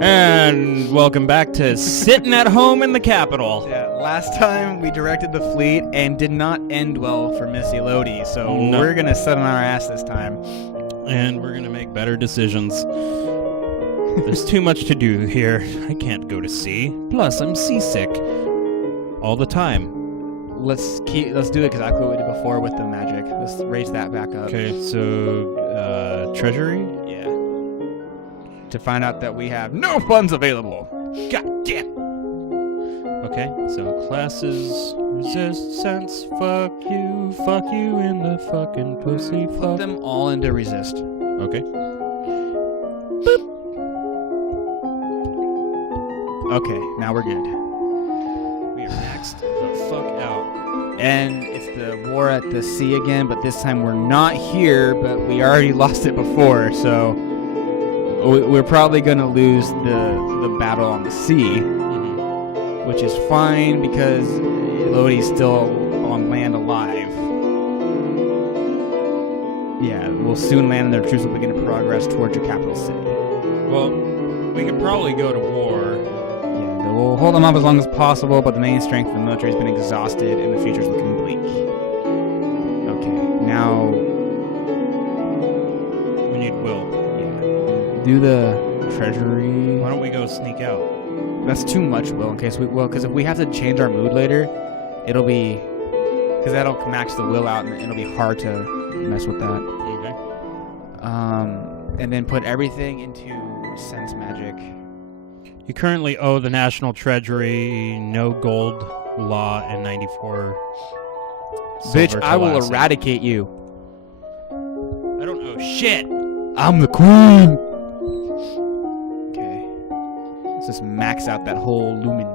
And welcome back to Sitting at Home in the Capital. Yeah, last time we directed the fleet and did not end well for Miss Elodie, so we're going to sit on our ass this time. And we're going to make better decisions. There's too much to do here. I can't go to sea. Plus, I'm seasick. All the time. Let's do it exactly what we did before with the magic. Let's raise that back up. Okay, so, treasury? Yeah. To find out that we have no funds available. God damn. Okay, so classes, resistance, fuck you in the fucking pussy, Flip fuck. them all into resist. Okay. Boop. Okay, now we're good. We are maxed the fuck out. And it's the war at the sea again, but this time we're not here, but we already lost it before, so we're probably going to lose the battle on the sea, which is fine because Elodie's still on land alive. Yeah, we'll soon land and their troops will begin to progress towards your capital city. Well, we could probably go to war. Yeah, we'll hold them up as long as possible, but the main strength of the military has been exhausted and the future's looking bleak. Okay, now We need will. do the treasury. Why don't we go sneak out? That's too much will in case because if we have to change our mood later, it'll be, because that'll max the will out and it'll be hard to mess with that. Okay. And then put everything into sense magic. You currently owe the National Treasury no gold law and 94 Bitch, silver I will classic. eradicate you. I don't owe shit. I'm the queen. Okay. Let's just max out that whole lumen.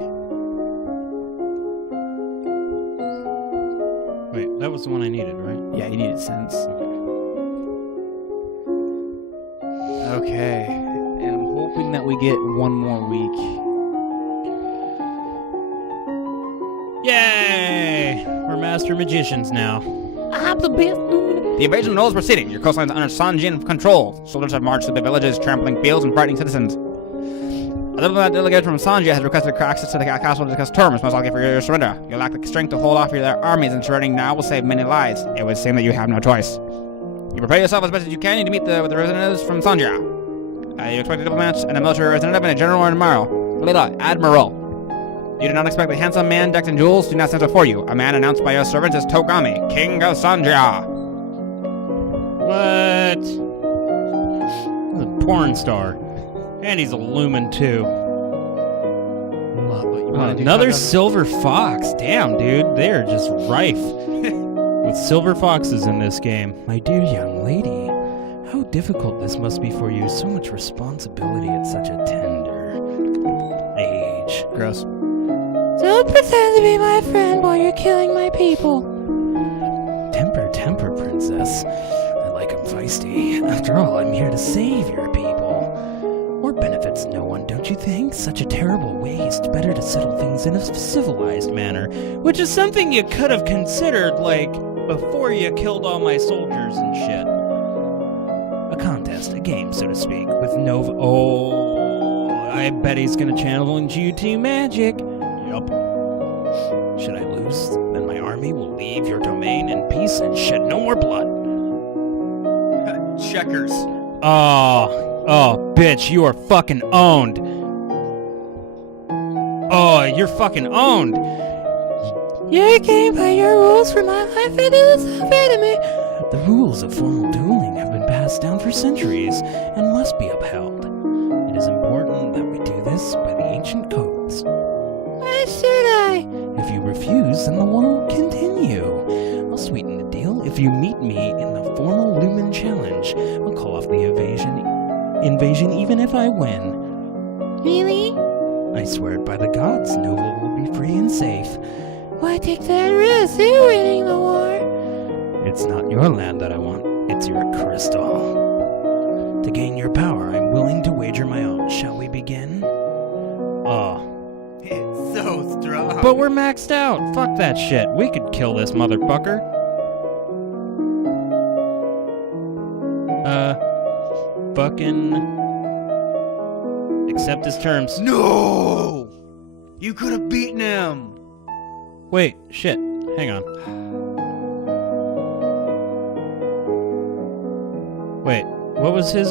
Wait, that was the one I needed, right? Yeah, you needed sense. Okay. And I'm hoping that we get one more week. Yay! We're master magicians now. I'm the best. The invasion knows proceeding. Your coastline is under Sanjian control. Soldiers have marched through the villages, trampling fields and frightening citizens. A delegate from Sanjia has requested access to the castle to discuss terms. Must all give for your surrender. You lack the strength to hold off your armies, and surrendering now will save many lives. It would seem that you have no choice. You prepare yourself as best as you can to meet with the representatives from Sanjia. You expect a diplomat and a military representative and a general or admiral. You do not expect the handsome man decked in jewels to not stand before you. A man announced by your servants as Togami, King of Sanjia. What? He's a porn star. And he's a lumen, too. Another silver fox. Damn, dude. They're just rife with silver foxes in this game. My dear young lady, how difficult this must be for you. So much responsibility at such a tender age. Gross. Don't pretend to be my friend while you're killing my people. Temper, princess. I like him feisty. After all, I'm here to save your people. War benefits no one, don't you think? Such a terrible waste. Better to settle things in a civilized manner. Which is something you could have considered, like, before you killed all my soldiers and shit. A contest, a game, so to speak, with no... Oh, I bet he's gonna channel into GT magic. Yup. Should I lose? Then my army will leave your domain in peace and shed no more blood. Checkers. Oh, bitch, you are fucking owned. Oh, you're fucking owned. Your game by your rules for my life, it is unfair to me. The rules of formal dueling have been passed down for centuries and must be upheld. It is important that we do this by the ancient codes. Why should I? If you refuse, then the war will continue. I'll sweeten the deal. If you meet me in the formal Lumen Challenge, I'll call off the invasion even if I win. Really? I swear it by the gods, Nova will be free and safe. Why take that risk? You're winning the war. It's not your land that I want, it's your crystal. To gain your power, I'm willing to wager my own. Shall we begin? Oh. It's so strong. But we're maxed out. Fuck that shit. We could kill this motherfucker. Fucking... Accept his terms. No! You could have beaten him! Wait, shit. Hang on. Wait, what was his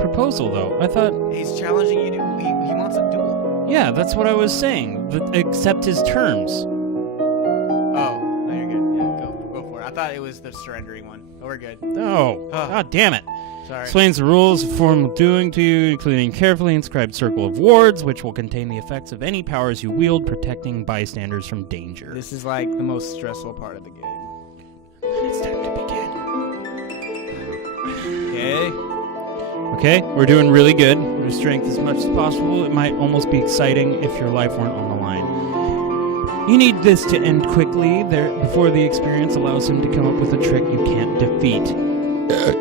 proposal, though? I thought... He's challenging you to... He wants a duel. Yeah, that's what I was saying. Accept his terms. Oh, no, you're good. Yeah, go for it. I thought it was the surrendering one. Oh, we're good. Oh, god damn it. Sorry. Explains the rules of formal doing to you, including carefully inscribed circle of wards, which will contain the effects of any powers you wield, protecting bystanders from danger. This is like the most stressful part of the game. It's time to begin. Okay. Okay, we're doing really good. We're strength as much as possible. It might almost be exciting if your life weren't on the line. You need this to end quickly before the experience allows him to come up with a trick you can't defeat.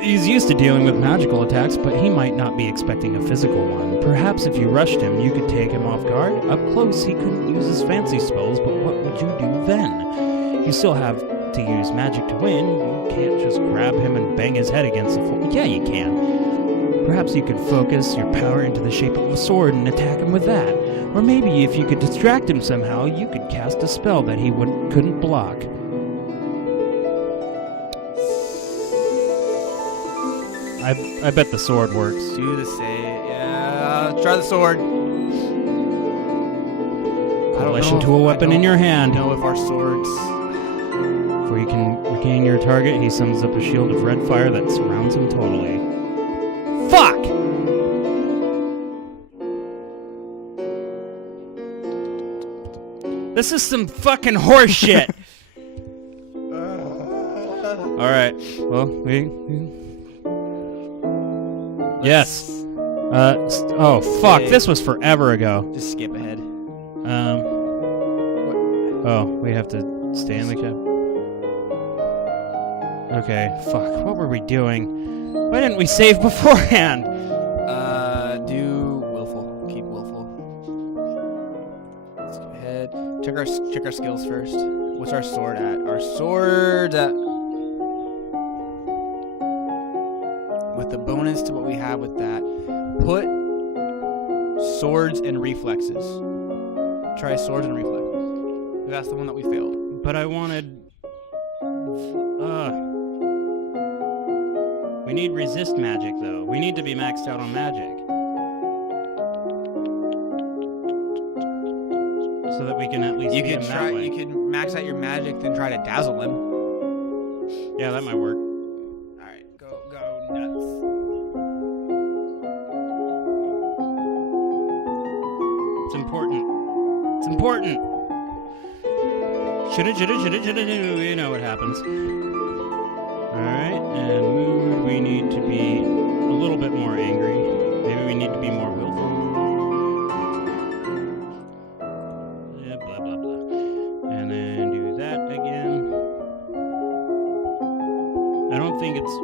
He's used to dealing with magical attacks, but he might not be expecting a physical one. Perhaps if you rushed him, you could take him off guard. Up close, he couldn't use his fancy spells, but what would you do then? You still have to use magic to win. You can't just grab him and bang his head against the floor. Yeah, you can. Perhaps you could focus your power into the shape of a sword and attack him with that. Or maybe if you could distract him somehow, you could cast a spell that he couldn't block. I bet the sword works. Do the save. Yeah, try the sword. Coalition to a weapon in your hand. I don't know if our swords... Before you can regain your target, he summons up a shield of red fire that surrounds him totally. Fuck! This is some fucking horse shit. Alright, well, yes. Oh, fuck, this was forever ago. Just skip ahead. Oh, we have to stay in the cab. Okay, fuck, what were we doing? Why didn't we save beforehand? Do willful. Keep willful. Skip ahead. Check our skills first. What's our sword at? Our sword at... With the bonus to what we have with that, put swords and reflexes. Try swords and reflexes. That's the one that we failed. But I wanted... We need resist magic, though. We need to be maxed out on magic. So that we can at least You beat can him try. that way. You can max out your magic, then try to dazzle him. Yeah, that might work. All right, go nuts. It's important. It's important. Shoulda, you know what happens. Alright, and mood, we need to be a little bit more angry. Maybe we need to be more willful. Yeah, blah, blah, blah. And then do that again. I don't think it's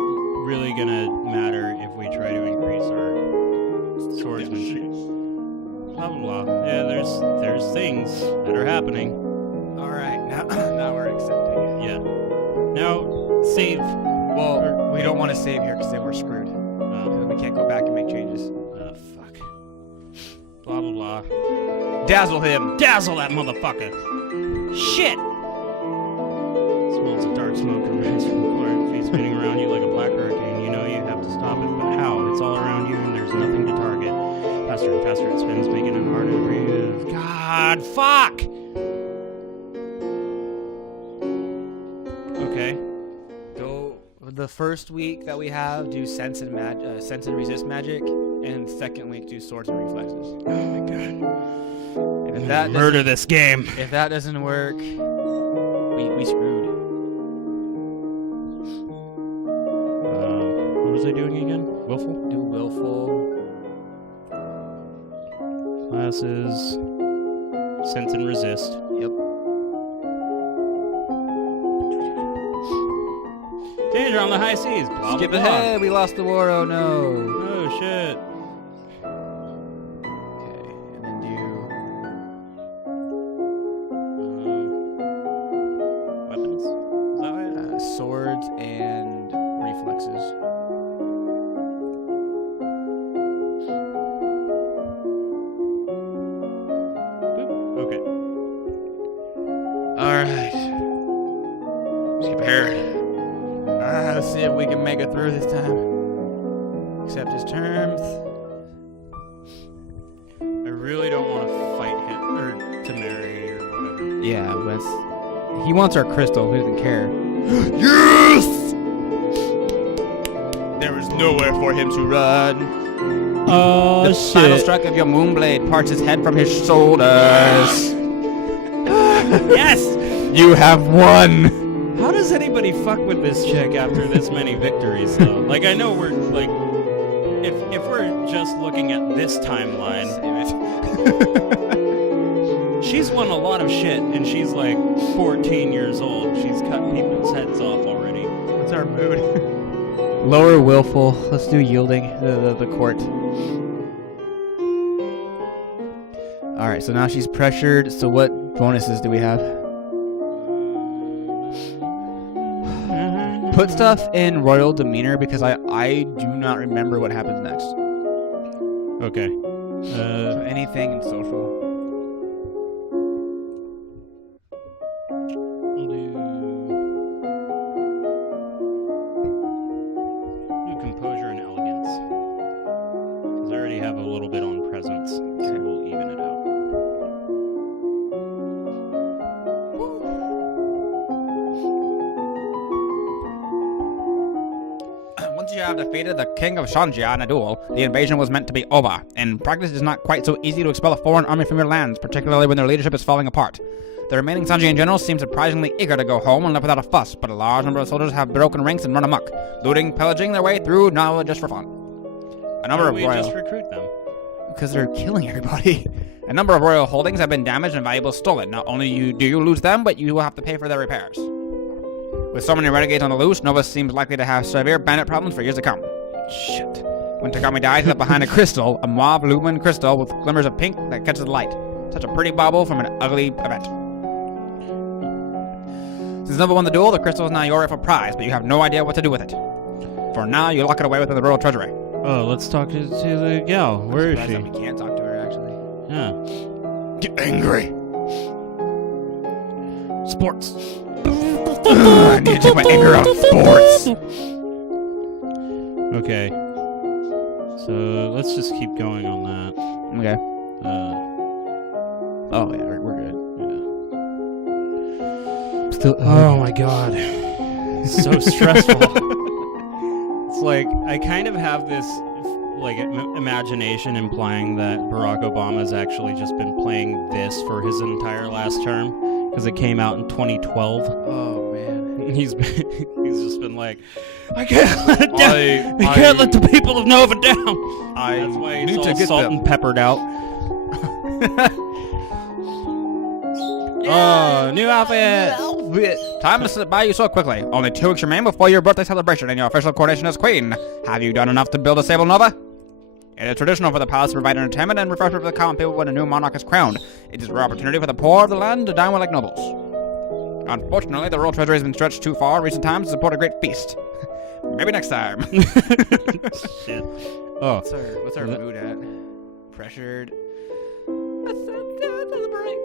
really gonna matter if we try to increase our swordsmanship. Blah, blah, blah. Yeah, there's things that are happening. Alright, now we're accepting it. Yeah. Now, save. Well, we don't want to save here because then we're screwed. Because we can't go back and make changes. Fuck. Blah, blah, blah. Dazzle him! Dazzle that motherfucker! Shit! Smells of dark smoke and rise from the floor. Feet spinning around you like a black hurricane. You know you have to stop it, but how? It's all around you and there's nothing to target. Faster and faster it spins, making it hard to breathe. God, fuck! Okay. Go the first week that we have, do sense and resist magic, and second week do swords and reflexes. Oh my god. And if that murder this game. If that doesn't work, we screwed. What was I doing again? Willful? Do willful. Classes. Sense and resist. Yep. Danger on the high seas. Blah, Skip blah, blah. ahead. We lost the war. Oh no. Oh shit. Okay, and then do weapons. Is that right? swords and reflexes. we can make it through this time. Accept his terms. I really don't want to fight him or to marry or whatever. Yeah, but he wants our crystal. He doesn't care. Yes! There is nowhere for him to run. Oh, The final stroke of your moonblade parts his head from his shoulders. Yes! You have won. How does anybody fuck with this chick after this many victories, though? Like, I know we're, like... If we're just looking at this timeline... She's won a lot of shit, and she's, like, 14 years old. She's cut people's heads off already. What's our mood? Lower willful. Let's do yielding. The court. Alright, so now she's pressured. So what bonuses do we have? Put stuff in royal demeanor because I do not remember what happens next. Okay. So anything in social. We'll do composure and elegance. Because I already have a little bit on presence, so we'll even it out. Once you have defeated the king of Shanjia in a duel, the invasion was meant to be over. In practice, it is not quite so easy to expel a foreign army from your lands, particularly when their leadership is falling apart. The remaining Sanjian generals seem surprisingly eager to go home and live without a fuss, but a large number of soldiers have broken ranks and run amok, looting, pillaging their way through now just for fun. A number Why of don't we royal... just recruit them? Because they're killing everybody. A number of royal holdings have been damaged and valuables stolen. Not only do you lose them, but you will have to pay for their repairs. With so many renegades on the loose, Nova seems likely to have severe bandit problems for years to come. Shit. When Takami died, he left behind a crystal, a mauve lumen crystal with glimmers of pink that catches the light. Such a pretty bauble from an ugly event. Since Nova won the duel, the crystal is now your rightful prize, but you have no idea what to do with it. For now, you lock it away within the royal treasury. Oh, let's talk to the gal. Where is she? We can't talk to her, actually. Yeah. Get angry. Sports. I need to take my anger out on sports. Okay. So let's just keep going on that. Okay. Oh yeah, we're good. Yeah. Still, Oh my god. It's so stressful. It's like I kind of have this like imagination implying that Barack Obama's actually just been playing this for his entire last term because it came out in 2012. Oh man. And he's just been like, I can't let it down. I can't let the people of Nova down. That's why he's need all to get salt them. and peppered out. Oh, new outfit. Time to slip by you so quickly. Only 2 weeks remain before your birthday celebration and your official coronation as queen. Have you done enough to build a stable Nova? It is traditional for the palace to provide entertainment and refreshment for the common people when a new monarch is crowned. It is a rare opportunity for the poor of the land to dine with like nobles. Unfortunately, the royal treasury has been stretched too far in recent times to support a great feast. Maybe next time. Shit. Oh. What's our mood at? Pressured. That's right.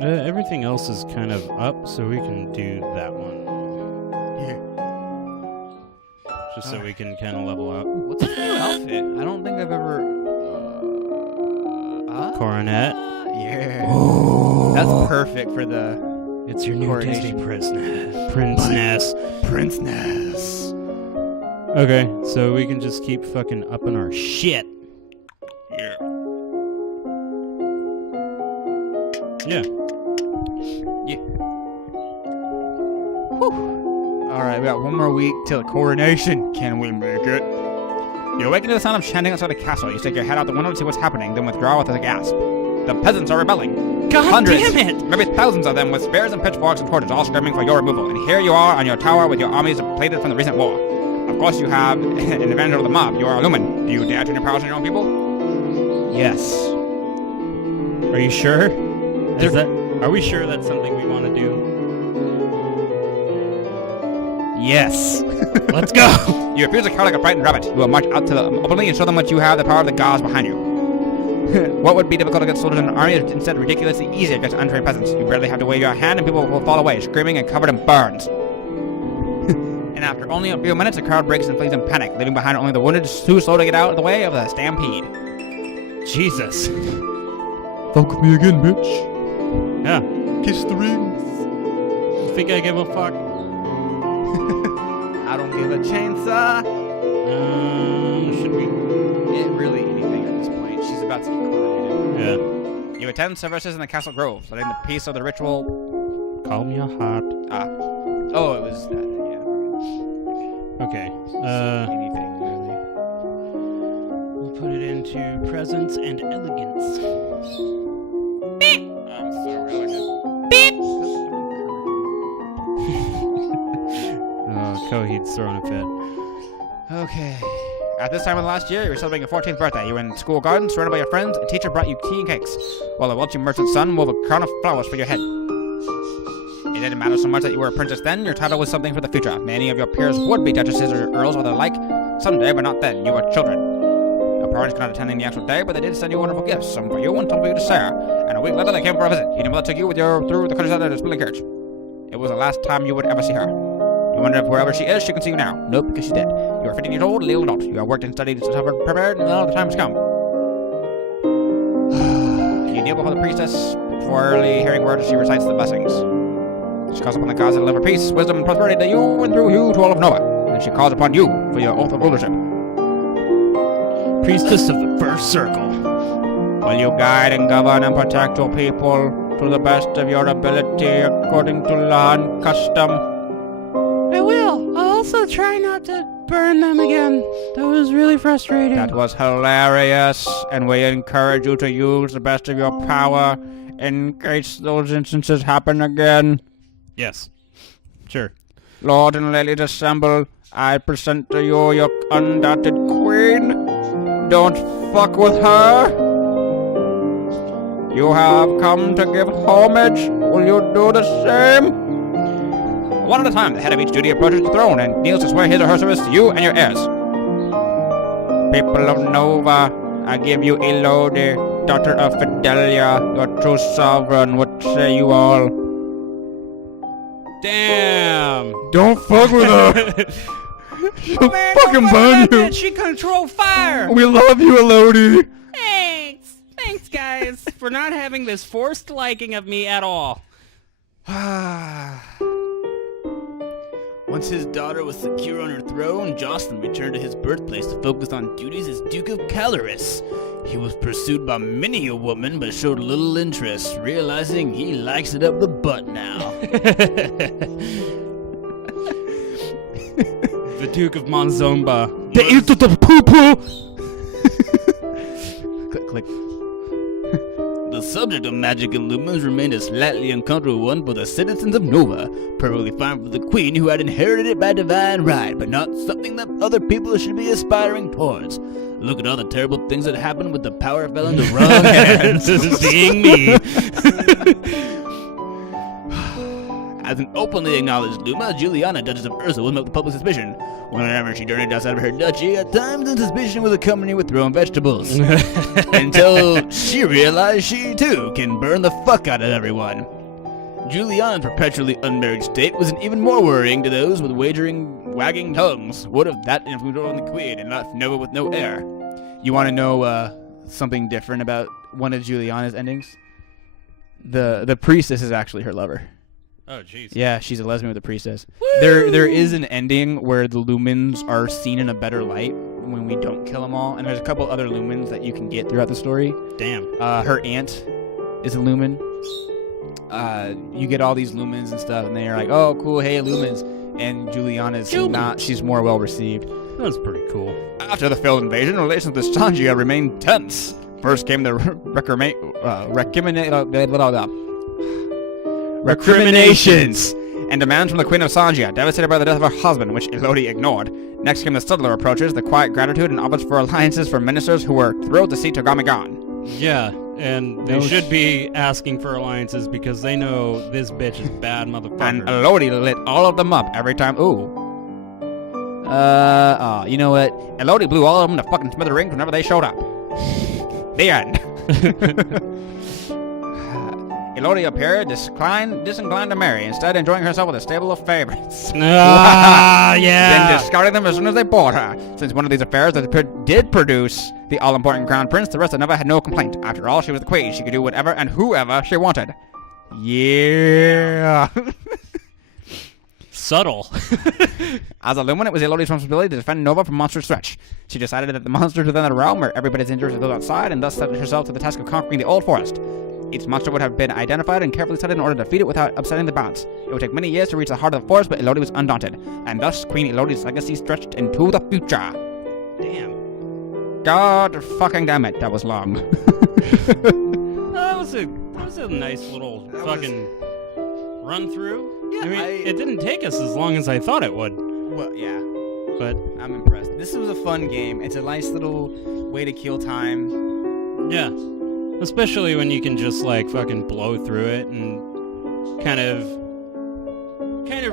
Yeah. Everything else is kind of up, so we can do that one. Just so we can kind of level out. What's this new outfit? I don't think I've ever. Coronet. Yeah. That's perfect for the. It's your new Coronation. Disney princess. Princess. Okay, so we can just keep fucking upping our shit. Yeah. Yeah. Alright, we got one more week till coronation. Can we make it? You awaken to the sound of chanting outside the castle. You stick your head out the window to see what's happening, then withdraw with a gasp. The peasants are rebelling. God Hundreds, damn it! maybe thousands of them with spears and pitchforks and torches, all screaming for your removal. And here you are on your tower with your armies depleted from the recent war. Of course, you have an advantage of the mob. You are Lumen. Do you dare turn your powers on your own people? Yes. Are you sure? Are we sure that's something we want to do? Yes. Let's go! You refuse to cower like a frightened rabbit. You will march out to them openly and show them what you have, the power of the gods behind you. What would be difficult against soldiers in an army is instead ridiculously easy against untrained peasants. You barely have to wave your hand and people will fall away, screaming and covered in burns. And after only a few minutes, the crowd breaks and flees in panic, leaving behind only the wounded too slow to get out of the way of the stampede. Jesus. Fuck me again, bitch. Yeah. Kiss the rings. You think I give a fuck? I don't give a chainsaw. Should we? Really anything at this point. She's about to be coronated. Yeah. You attend services in the castle groves, letting the peace of the ritual. Calm your heart. Oh, it was that. Okay. Anything really. We'll put it into presence and elegance. I'm so elegant. Oh, Coheed's throwing a fit. Okay. At this time of the last year, you were celebrating your 14th birthday. You were in the school garden, surrounded by your friends. A teacher brought you tea and cakes, while a wealthy merchant's son wove a crown of flowers for your head. It didn't matter so much that you were a princess then. Your title was something for the future. Many of your peers would be duchesses or earls or the like someday, but not then. You were children. Your parents could not attend the actual day, but they did send you wonderful gifts, some for you and some for you to share. And a week later, they came for a visit. Your mother took you through the countryside in a splendid carriage. It was the last time you would ever see her. You wonder if wherever she is, she can see you now. Nope, because she's dead. You are 15 years old, a little adult. You have worked and studied, suffered, prepared, and now the time has come. You kneel before the priestess, poorly hearing words, she recites the blessings. She calls upon the gods to deliver peace, wisdom, and prosperity to you and through you to all of Nova. And she calls upon you for your oath of rulership. Priestess of the first circle. Will you guide and govern and protect your people to the best of your ability according to law and custom? I will. I'll also try not to burn them again. That was really frustrating. That was hilarious, and we encourage you to use the best of your power in case those instances happen again. Yes. Sure. Lord and ladies assemble, I present to you your undoubted queen. Don't fuck with her. You have come to give homage. Will you do the same? One at a time, the head of each duty approaches the throne and kneels to swear his or her service to you and your heirs. People of Nova, I give you Elodie, daughter of Fidelia, your true sovereign. What say you all? Damn. Don't fuck with her. She'll fucking burn you. She control fire. We love you, Elodie. Thanks, guys, for not having this forced liking of me at all. Once his daughter was secure on her throne, Jocelyn returned to his birthplace to focus on duties as Duke of Caloris. He was pursued by many a woman, but showed little interest, realizing he likes it up the butt now. The Duke of Monzomba. They eat the poo-poo. Click, click. The subject of magic and lumens remained a slightly uncomfortable one for the citizens of Nova, perfectly fine for the queen who had inherited it by divine right, but not something that other people should be aspiring towards. Look at all the terrible things that happened with the power fell into wrong hands. Being me. As an openly acknowledged Luma, Juliana, Duchess of Ursa, was met with public suspicion. Whenever she journeyed outside of her duchy, at times the suspicion was accompanied with thrown vegetables. Until she realized she, too, can burn the fuck out of everyone. Juliana's perpetually unmarried state was even more worrying to those with wagging tongues. What if that influenced on the queen and left Nova with no heir? You want to know something different about one of Juliana's endings? The priestess is actually her lover. Oh, jeez. Yeah, she's a lesbian with a priestess. There is an ending where the lumens are seen in a better light when we don't kill them all, and there's a couple other lumens that you can get throughout the story. Damn. Her aunt is a lumen. You get all these lumens and stuff, and they're like, "Oh, cool, hey, lumens." And Juliana's not; she's more well received. That's pretty cool. After the failed invasion, relations with Sangia remained tense. First came the recriminations and demands from the Queen of Sangia, devastated by the death of her husband, which Elodie ignored. Next came the subtler approaches, the quiet gratitude and offers for alliances for ministers who were thrilled to see Togami gone. Yeah, and they should be asking for alliances because they know this bitch is bad motherfucker. And Elodie lit all of them up every time. You know what? Elodie blew all of them to fucking smithereens whenever they showed up. The end. Elodie appeared disinclined to marry, instead enjoying herself with a stable of favorites. Ah, yeah. Then discarding them as soon as they bought her. Since one of these affairs did produce the all-important crown prince, the rest of Nova had no complaint. After all, she was the queen. She could do whatever and whoever she wanted. Yeah. Subtle. As a Lumen, it was Elodie's responsibility to defend Nova from monsters' threats. She decided that the monsters within the realm where everybody's injured to those outside, and thus set herself to the task of conquering the old forest. Each monster would have been identified and carefully studied in order to defeat it without upsetting the balance. It would take many years to reach the heart of the forest, but Elodie was undaunted, and thus Queen Elodie's legacy stretched into the future. Damn. God fucking damn it, that was long. That was a nice little fucking run through. Yeah, I mean, it didn't take us as long as I thought it would. Well, yeah. But I'm impressed. This was a fun game. It's a nice little way to kill time. yeah, especially when you can just like fucking blow through it and kind of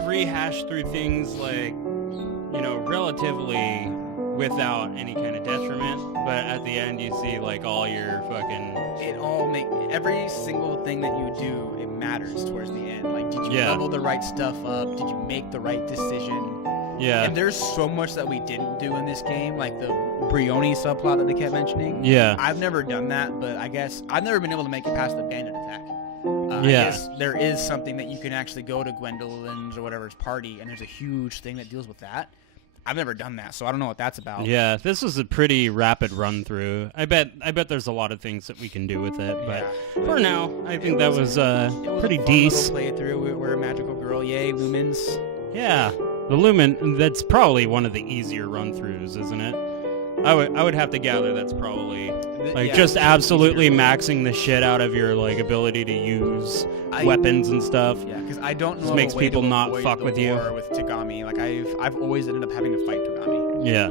rehash through things like, you know, relatively without any kind of detriment. But at the end, you see like all your fucking. It all every single thing that you do, it matters towards the end. Like, did you level the right stuff up? Did you make the right decision? Yeah. And there's so much that we didn't do in this game, like the Brioni subplot that they kept mentioning. Yeah. I've never done that, but I guess I've never been able to make it past the bandit attack. I Yeah. guess there is something that you can actually go to Gwendolyn's or whatever's party, and there's a huge thing that deals with that. I've never done that, so I don't know what that's about. Yeah, this was a pretty rapid run through. I bet there's a lot of things that we can do with it, but for now, I think that was pretty decent. Playthrough. We're a magical girl, yay, Lumens. Yeah, the Lumen. That's probably one of the easier run throughs, isn't it? I would have to gather that's probably like just absolutely maxing the shit out of your like ability to use weapons and stuff. Yeah, because I don't know. Just makes people not fuck with you. With Tagami, like I've always ended up having to fight Tagami. Yeah.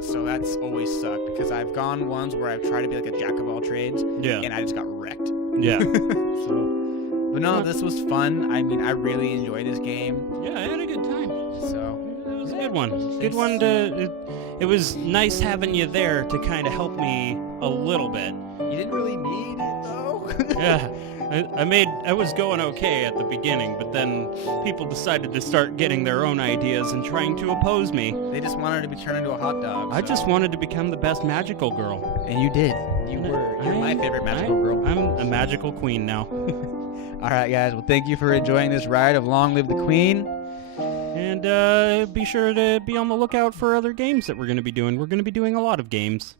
So that's always sucked because I've gone ones where I've tried to be like a jack of all trades. Yeah. And I just got wrecked. Yeah. But no, this was fun. I mean, I really enjoyed this game. Yeah, I had a good time. So it was a good one. Good one to. It was nice having you there to kind of help me a little bit. You didn't really need it though. Yeah. I was going okay at the beginning, but then people decided to start getting their own ideas and trying to oppose me. They just wanted to be turned into a hot dog. I just wanted to become the best magical girl. And you did. You were. You're my favorite magical girl. I'm a magical queen now. All right, guys. Well, thank you for enjoying this ride of Long Live the Queen. And be sure to be on the lookout for other games that we're going to be doing. We're going to be doing a lot of games.